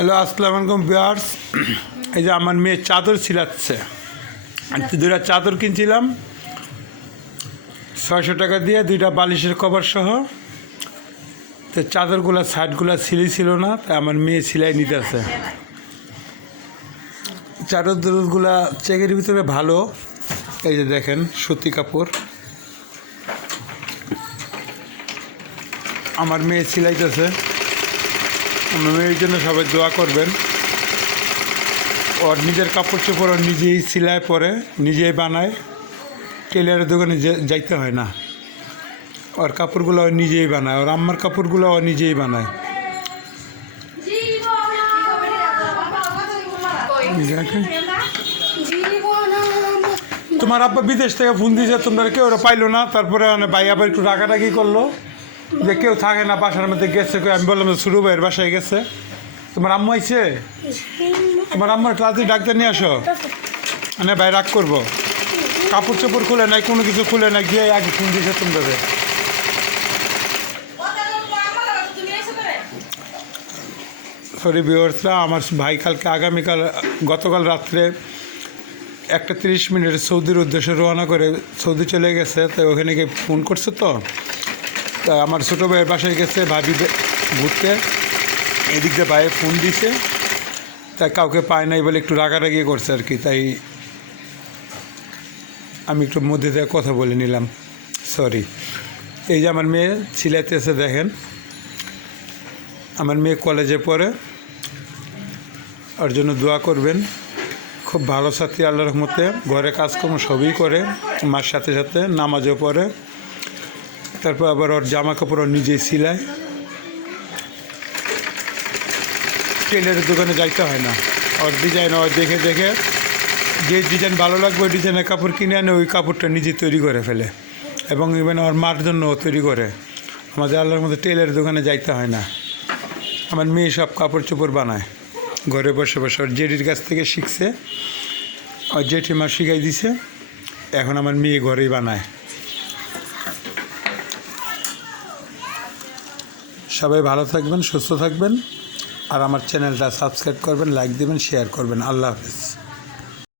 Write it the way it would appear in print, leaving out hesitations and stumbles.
Hello, আসসালামু আলাইকুম viewers. এই যে আমার মেয়ে চাদর ছিলাচ্ছে, আমি দুইটা চাদর কিনছিলাম 600 টাকা দিয়ে, দুইটা বালিশের কভার সহ। তো চাদরগুলো সাইডগুলো ছিল না, তাই আমার মেয়ে সিলাই নিতেছে। চাদরগুলা চেকের ভিতরে ভালো, এই যে দেখেন সুতি কাপড়। আমার মেয়ে সিলাইতেছে, আমার মেয়ের জন্য সবাই দোয়া করবেন। ওর নিজের কাপড় চোপড় নিজেই সিলাই পরে, নিজেই বানায়, টেলারের দোকানে যাইতে হয় না। ওর কাপড়গুলো ও নিজেই বানায়, ওর আম্মার কাপড়গুলো ও নিজেই বানায়। তোমার আব্বা বিদেশ থেকে ফোন দিয়েছে, তোমরা কেউ ওরা পাইলো না। তারপরে ভাই আবার একটু রাগারাগি করলো যে কেউ থাকে না বাসার মধ্যে, গেছে। আমি বললাম শুরু ভাইয়ের বাসায় গেছে। তোমার আম্মু আইছে? তোমার আম্মার ক্লাসে ডাক্তার নিয়ে আসো, মানে ভাই রাগ করবো। কাপড় চোপড় খুলে নাই, কোনো কিছু খুলে নাই, গিয়ে আগে ফোন দিয়েছে তোমরা। সরি ভিউয়ার্সরা, আমার ভাই গতকাল রাত্রে 1:30 সৌদির উদ্দেশ্যে রওনা করে সৌদি চলে গেছে। তো ওখানে গিয়ে ফোন করছে। তো আমার ছোটো ভাইয়ের বাসায় গেছে ভাবি ঘুরতে, এদিক দিয়ে ভাইয়ে ফোন দিছে, তাই কাউকে পায় নাই বলে একটু রাগারাগি করছে আর কি। তাই আমি একটু মধ্যে থেকে কথা বলে নিলাম, সরি। এই যে আমার মেয়ে সিলাইতেছে, দেখেন। আমার মেয়ে কলেজে পড়ে, ওর জন্য দোয়া করবেন। খুব ভালো ছাত্রী, আল্লাহর রহমতে ঘরে কাজকর্ম সবই করে, মার সাথে সাথে নামাজও পড়ে। তারপর আবার ওর জামা কাপড় নিজেই সিলায়, টেলারের দোকানে যাইতে হয় না। ওর ডিজাইন ওর দেখে দেখে যে ডিজাইন ভালো লাগবে ওই ডিজাইনের কাপড় কিনে আনে, ওই কাপড়টা নিজে তৈরি করে ফেলে। এবং ইভেন ওর মার জন্য তৈরি করে। আমাদের আল্লাহর মধ্যে টেলারের দোকানে যাইতে হয় না। আমার মেয়ে সব কাপড় চোপড় বানায় ঘরে বসে বসে। ওর জেঠির কাছ থেকে শিখছে, ওর জেঠিমা শিখাই দিছে, এখন আমার মেয়ে ঘরেই বানায়। সবাই ভালো থাকবেন, সুস্থ থাকবেন, আর আমার চ্যানেলটা সাবস্ক্রাইব করবেন, লাইক দেবেন, শেয়ার করবেন। আল্লাহ হাফেজ।